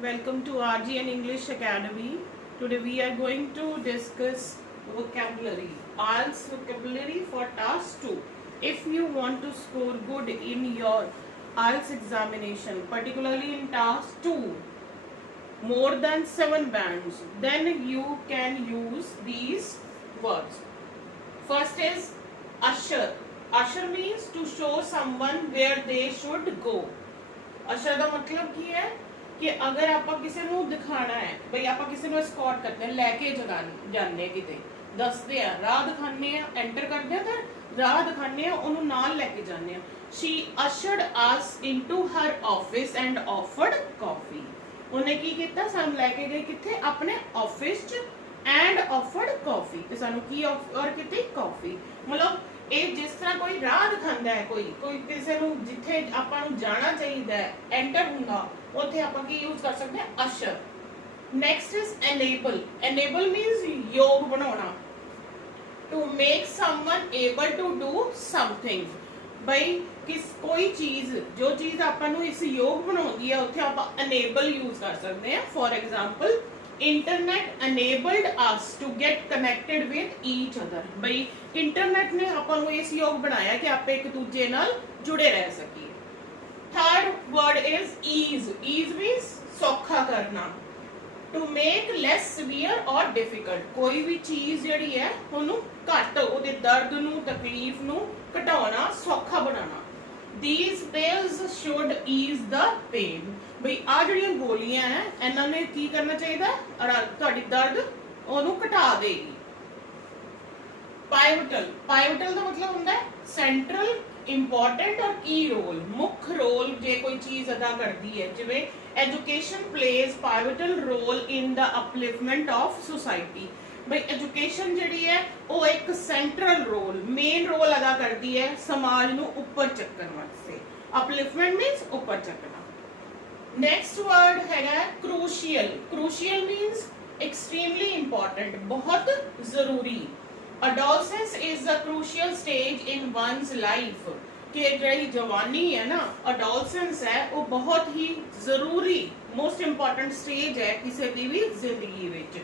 Welcome to RGN English Academy. Today we are going to discuss vocabulary. IELTS vocabulary for task 2. If you want to score good in your IELTS examination, particularly in task 2, more than 7 bands, then you can use these words. First is usher. Usher means to show someone where they should go. Usher ਦਾ मतलब ਕੀ है कि अगर आप किसी ਨੂੰ ਦਿਖਾਣਾ ਹੈ ਬਈ ਆਪਾਂ ਕਿਸੇ ਨੂੰ escort ਕਰਦੇ ਹਾਂ ਲੈ ਕੇ ਜਾਂਦੇ ਕਿਤੇ ਦੱਸਦੇ ਆ ਰਾਹ ਦਿਖਾਣੇ ਆ ਐਂਟਰ ਕਰਦੇ ਆ ਤਾਂ ਰਾਹ ਦਿਖਾਣੇ ਆ ਉਹਨੂੰ ਨਾਲ ਲੈ ਕੇ ਜਾਂਦੇ ਆ she ushered us into her office and offered coffee ਉਹਨੇ ਕੀ ਕੀਤਾ ਸਾਨੂੰ ਲੈ ਕੇ ਗਈ ਕਿੱਥੇ ਆਪਣੇ ਆਫਿਸ ਚ ਐਂਡ ਆਫਰਡ ਕਾਫੀ ਤੇ ਸਾਨੂੰ ਕੀ ਆਫਰ ਕੀਤੀ ਕਾਫੀ ਮਤਲਬ ਇਹ ਜਿਸ ਤਰ੍ਹਾਂ ਕੋਈ ਰਾਹ ਦਿਖਾਉਂਦਾ ਹੈ ਕੋਈ ਕਿਸੇ ਨੂੰ ਜਿੱਥੇ ਆਪਾਂ ਨੂੰ ਜਾਣਾ ਚਾਹੀਦਾ ਹੈ ਐਂਟਰ ਹੁੰਦਾ ਉੱਥੇ ਆਪਾਂ ਕੀ ਯੂਜ਼ ਕਰ ਸਕਦੇ ਹਾਂ Eicher next is enable means ਯੋਗ ਬਣਾਉਣਾ to make someone able to do something ਬਈ ਕੋਈ ਚੀਜ਼ ਜੋ ਚੀਜ਼ ਆਪਾਂ ਨੂੰ ਇਸ ਯੋਗ ਬਣਾਉਂਦੀ ਹੈ ਉੱਥੇ ਆਪਾਂ enable ਯੂਜ਼ ਕਰ ਸਕਦੇ ਹਾਂ for example internet enabled us to get connected with each other ਬਈ इंटरनेट ने ਆਪਾਂ ਨੂੰ ਇਸ ਯੋਗ ਬਣਾਇਆ ਕਿ ਆਪਾਂ ਇੱਕ ਦੂਜੇ ਨਾਲ ਜੁੜੇ ਰਹਿ ਸਕੀਏ third word is ease means ਸੌਖਾ ਕਰਨਾ to make less severe or difficult ਕੋਈ ਵੀ ਚੀਜ਼ ਜਿਹੜੀ ਹੈ ਉਹਨੂੰ ਘੱਟ ਉਹਦੇ ਦਰਦ ਨੂੰ ਤਕਲੀਫ ਨੂੰ ਘਟਾਉਣਾ ਸੌਖਾ ਬਣਾਉਣਾ these pills should ease the pain ਬਈ ਆ ਜਿਹੜੀਆਂ ਗੋਲੀਆਂ ਹੈ ਇਹਨਾਂ ਨੇ ਕੀ ਕਰਨਾ ਚਾਹੀਦਾ ਤੁਹਾਡੀ ਦਰਦ ਉਹਨੂੰ ਘਟਾ ਦੇਗੀ pivotal ਦਾ ਮਤਲਬ ਹੁੰਦਾ ਹੈ ਸੈਂਟਰਲ ਇੰਪੋਰਟੈਂਟ ਔਰ ਕੀ ਰੋਲ ਮੁੱਖ ਰੋਲ ਜੇ ਕੋਈ ਚੀਜ਼ ਅਦਾ ਕਰਦੀ ਹੈ ਜਿਵੇਂ education plays pivotal role in the upliftment of society ਬਈ ਐਜੂਕੇਸ਼ਨ ਜਿਹੜੀ ਹੈ ਉਹ ਇੱਕ ਸੈਂਟਰਲ ਰੋਲ ਮੇਨ ਰੋਲ ਅਦਾ ਕਰਦੀ ਹੈ ਸਮਾਜ ਨੂੰ ਉੱਪਰ ਚੱਕਣ ਵਾਸਤੇ ਅਪਲਿਫਟਮੈਂਟ ਮੀਨਸ ਉੱਪਰ ਚੱਕਣਾ ਨੈਕਸਟ ਵਰਡ ਹੈਗਾ crucial means extremely important ਬਹੁਤ ਜ਼ਰੂਰੀ adolescence is a crucial stage in one's life ਕਿ ਜਿਹੜੀ ਜਵਾਨੀ ਹੈ ਨਾ adolescence ਹੈ ਉਹ ਬਹੁਤ ਹੀ ਜ਼ਰੂਰੀ most important stage ਹੈ ਕਿਸੇ ਦੀ ਵੀ ਜ਼ਿੰਦਗੀ ਵਿੱਚ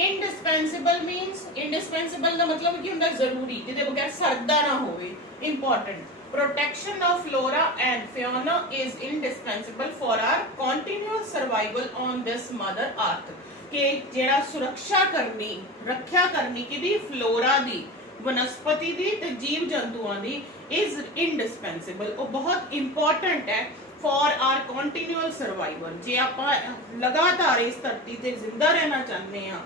indispensable means indispensable ਦਾ ਮਤਲਬ ਕੀ ਹੁੰਦਾ ਜ਼ਰੂਰੀ ਜਿਹਦੇ ਬਗੈਰ ਸਰਦਾ ਨਾ ਹੋਵੇ important protection of flora and fauna is indispensable for our continuous survival on this mother earth ਕਿ ਜਿਹੜਾ ਸੁਰੱਖਿਆ ਕਰਨੀ ਰੱਖਿਆ ਕਰਨੀ ਕਿਹਦੀ ਫਲੋਰਾ ਦੀ ਵਨਸਪਤੀ ਦੀ ਤੇ ਜੀਵ ਜੰਤੂਆਂ ਦੀ is indispensable ਉਹ ਬਹੁਤ important ਹੈ for our continual survival ਜੇ ਆਪਾਂ ਲਗਾਤਾਰ ਇਸ ਧਰਤੀ ਤੇ ਜ਼ਿੰਦਾ ਰਹਿਣਾ ਚਾਹੁੰਦੇ ਹਾਂ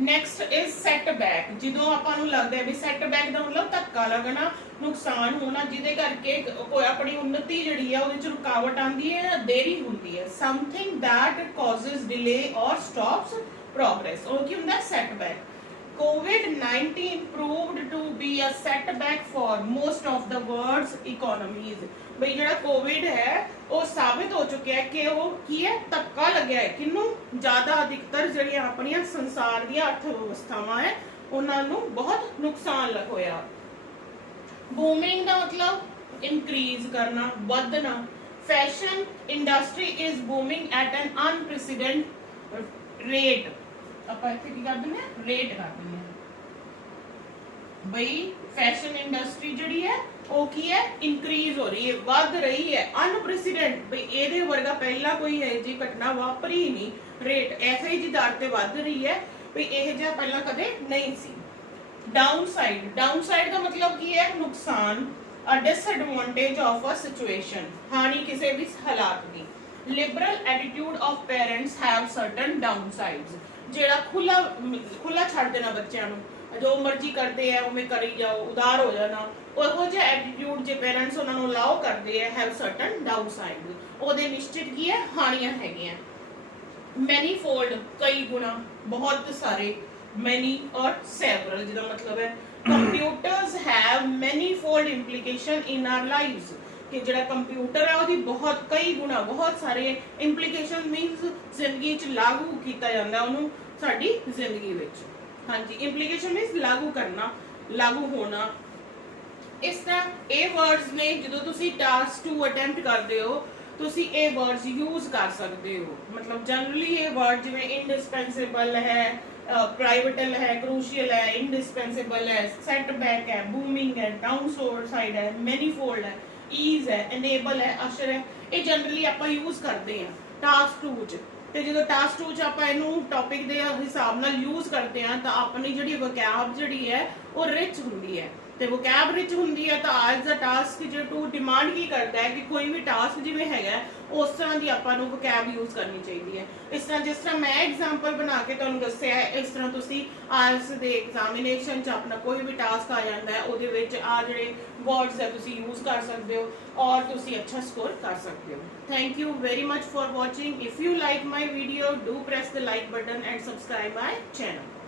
ਨੈਕਸਟ ਇਜ਼ ਸੈਟਬੈਕ ਜਦੋਂ ਆਪਾਂ ਨੂੰ ਲੱਗਦਾ ਹੈ ਵੀ ਸੈਟਬੈਕ ਦਾ ਮਤਲਬ ਧੱਕਾ ਲੱਗਣਾ ਨੁਕਸਾਨ ਹੋਣਾ ਜਿਹਦੇ ਕਰਕੇ ਕੋਈ ਆਪਣੀ ਉન્નਤੀ ਜਿਹੜੀ ਹੈ ਉਹਦੇ ਚ ਰੁਕਾਵਟ ਆਉਂਦੀ ਹੈ ਦੇਰੀ ਹੁੰਦੀ ਹੈ something that causes delay or stops progress ਉਹ ਕੀ ਹੁੰਦਾ setback COVID-19 proved to be a setback for most of the world's economies ਬਈ ਜਿਹੜਾ ਕੋਵਿਡ ਹੈ ਉਹ ਸਾਬਿਤ ਹੋ ਚੁੱਕਿਆ ਹੈ ਕਿ ਉਹ ਕੀ ਹੈ ਧੱਕਾ ਲੱਗਿਆ ਹੈ ਕਿੰਨੂੰ ਜ਼ਿਆਦਾ ਅਧਿਕਤਰ ਜਿਹੜੀਆਂ ਆਪਣੀਆਂ ਸੰਸਾਰ ਦੀਆਂ ਅਰਥ ਵਿਵਸਥਾਵਾਂ ਹੈ ਉਹਨਾਂ ਨੂੰ ਬਹੁਤ ਨੁਕਸਾਨ ਹੋਇਆ ਬੂਮਿੰਗ ਦਾ ਮਤਲਬ ਇਨਕਰੀਜ਼ ਕਰਨਾ ਵਧਣਾ fashion industry is booming at an unprecedented rate ਆਪਾਂ ਇੱਥੇ ਕੀ ਕਰ ਦਿੰਦੇ ਆ ਰੇਟ ਕਰ ਦਿੰਦੇ ਆ ਬਈ ਫੈਸ਼ਨ ਇੰਡਸਟਰੀ ਜਿਹੜੀ ਹੈ ਉਹ ਕੀ ਹੈ ਇਨਕਰੀਜ਼ ਹੋ ਰਹੀ ਹੈ ਵੱਧ ਰਹੀ ਹੈ ਅਨਪ੍ਰੈਸਿਡੈਂਟ ਬਈ ਇਹਦੇ ਵਰਗਾ ਪਹਿਲਾਂ ਕੋਈ ਹੈ ਜੀ ਘਟਨਾ ਵਾਪਰੀ ਨਹੀਂ ਰੇਟ ਐਸੇ ਹੀ ਜੀ ਦਰ ਤੇ ਵੱਧ ਰਹੀ ਹੈ ਬਈ ਇਹ ਜਿਹਾ ਪਹਿਲਾਂ ਕਦੇ ਨਹੀਂ ਸੀ ਡਾਊਨਸਾਈਡ ਦਾ ਮਤਲਬ ਕੀ ਹੈ ਨੁਕਸਾਨ a disadvantage of a situation ਹਾਨੀ ਕਿਸੇ ਵੀ ਹਾਲਾਤ ਦੀ liberal attitude of parents have certain downsides ਜਿਹੜਾ ਖੁੱਲਾ ਛੱਡ ਦੇਣਾ ਬੱਚਿਆਂ ਨੂੰ ਜੋ ਮਰਜ਼ੀ ਕਰਦੇ ਆ ਉਵੇਂ ਕਰੀ ਜਾਓ ਉਦਾਰ ਹੋ ਜਾਣਾ ਉਹੋ ਜਿਹਾ ਐਟੀਟਿਊਡ ਜੇ ਪੇਰੈਂਟਸ ਉਹਨਾਂ ਨੂੰ ਅਲਾਉ ਕਰਦੇ ਆ ਹੈਵ ਸਰਟਨ ਡਾਊਨਸਾਈਡ ਉਹਦੇ ਨਿਸ਼ਚਿਤ ਕੀ ਹੈ ਹਾਨੀਆਂ ਹੈਗੀਆਂ ਮੈਨੀਫੋਲਡ ਕਈ ਗੁਣਾ ਬਹੁਤ ਸਾਰੇ ਮੈਨੀ ਔਰ ਸੈਵਰਲ ਜਿਹਦਾ ਮਤਲਬ ਹੈ computers have manifold implication in our lives ਕਿ ਜਿਹੜਾ ਕੰਪਿਊਟਰ ਹੈ ਉਹਦੀ ਬਹੁਤ ਕਈ ਗੁਣਾ ਬਹੁਤ ਸਾਰੇ ਇੰਪਲੀਕੇਸ਼ਨ ਮੀਨਸ ਜ਼ਿੰਦਗੀ 'ਚ ਲਾਗੂ ਕੀਤਾ ਜਾਂਦਾ ਉਹਨੂੰ ਸਾਡੀ ਜ਼ਿੰਦਗੀ ਵਿੱਚ ਹਾਂਜੀ ਇੰਪਲੀਕੇਸ਼ਨ ਮੀਨਸ ਲਾਗੂ ਕਰਨਾ ਲਾਗੂ ਹੋਣਾ ਇਸ ਤਰ੍ਹਾਂ ਇਹ ਵਰਡਸ ਨੇ ਜਦੋਂ ਤੁਸੀਂ ਟਾਸਕ 2 ਅਟੈਂਪਟ ਕਰਦੇ ਹੋ ਤੁਸੀਂ ਇਹ ਵਰਡਸ ਯੂਜ਼ ਕਰ ਸਕਦੇ ਹੋ। ਮਤਲਬ ਜਨਰਲੀ ਇਹ ਵਰਡ ਜਿਵੇਂ ਇੰਡਿਸਪੈਂਸੇਬਲ ਹੈ, ਪ੍ਰਾਈਵੇਟਲ ਹੈ, ਕ੍ਰੂਸ਼ੀਅਲ ਹੈ, ਇੰਡਿਸਪੈਂਸੇਬਲ ਹੈ, ਸੈਟਬੈਕ ਹੈ, ਬੂਮਿੰਗ ਹੈ, ਡਾਊਨ ਸਾਈਡ ਹੈ, ਮੈਨੀਫੋਲਡ ਹੈ, ਈਜ਼ ਹੈ, ਇਨੇਬਲ ਹੈ, ਅਸ਼ਰ ਹੈ, ਇਹ ਜਨਰਲੀ ਆਪਾਂ ਯੂਜ਼ ਕਰਦੇ ਹਾਂ ਟਾਸਕ 2 ਚ। ਤੇ ਜਦੋਂ ਟਾਸਕ 2 ਚ ਆਪਾਂ ਇਹਨੂੰ ਟੌਪਿਕ ਦੇ ਹਿਸਾਬ ਨਾਲ ਯੂਜ਼ ਕਰਦੇ ਹਾਂ ਤਾਂ ਆਪਣੀ ਜਿਹੜੀ ਵੋਕੈਬ ਜਿਹੜੀ ਹੈ ਉਹ ਰਿਚ ਹੁੰਦੀ ਹੈ। ਤੇ ਵੋਕੈਬ ਰਿਚ ਹੁੰਦੀ ਹੈ ਤਾਂ ਅੱਜ ਦਾ ਟਾਸਕ ਜੇ 2 ਡਿਮਾਂਡ ਕੀ ਕਰਦਾ ਹੈ ਕਿ ਕੋਈ ਵੀ ਟਾਸਕ ਜਿਵੇਂ ਹੈਗਾ ਉਸ ਤਰ੍ਹਾਂ ਦੀ ਆਪਾਂ ਨੂੰ ਵੋਕੈਬ ਯੂਜ਼ ਕਰਨੀ ਚਾਹੀਦੀ ਹੈ। ਇਸ ਤਰ੍ਹਾਂ ਜਿਸ ਤਰ੍ਹਾਂ ਮੈਂ ਐਗਜ਼ਾਮਪਲ ਬਣਾ ਕੇ ਤੁਹਾਨੂੰ ਦੱਸਿਆ ਹੈ, ਇਸ ਤਰ੍ਹਾਂ ਤੁਸੀਂ ਆਇਲਸ ਦੇ ਐਗਜ਼ਾਮੀਨੇਸ਼ਨ 'ਚ ਆਪਣਾ ਕੋਈ ਵੀ ਟਾਸਕ ਆ ਜਾਂਦਾ ਹੈ ਉਹਦੇ ਵਿੱਚ ਆ ਜਿਹੜੇ ਵਰਡਸ ਹੈ ਤੁਸੀਂ ਯੂਜ਼ ਕਰ ਸਕਦੇ ਹੋ ਔਰ ਤੁਸੀਂ ਅੱਛਾ ਸਕੋਰ ਕਰ ਸਕਦੇ ਹੋ। Thank you very much for watching. If you like my video, do press the like button and subscribe my channel.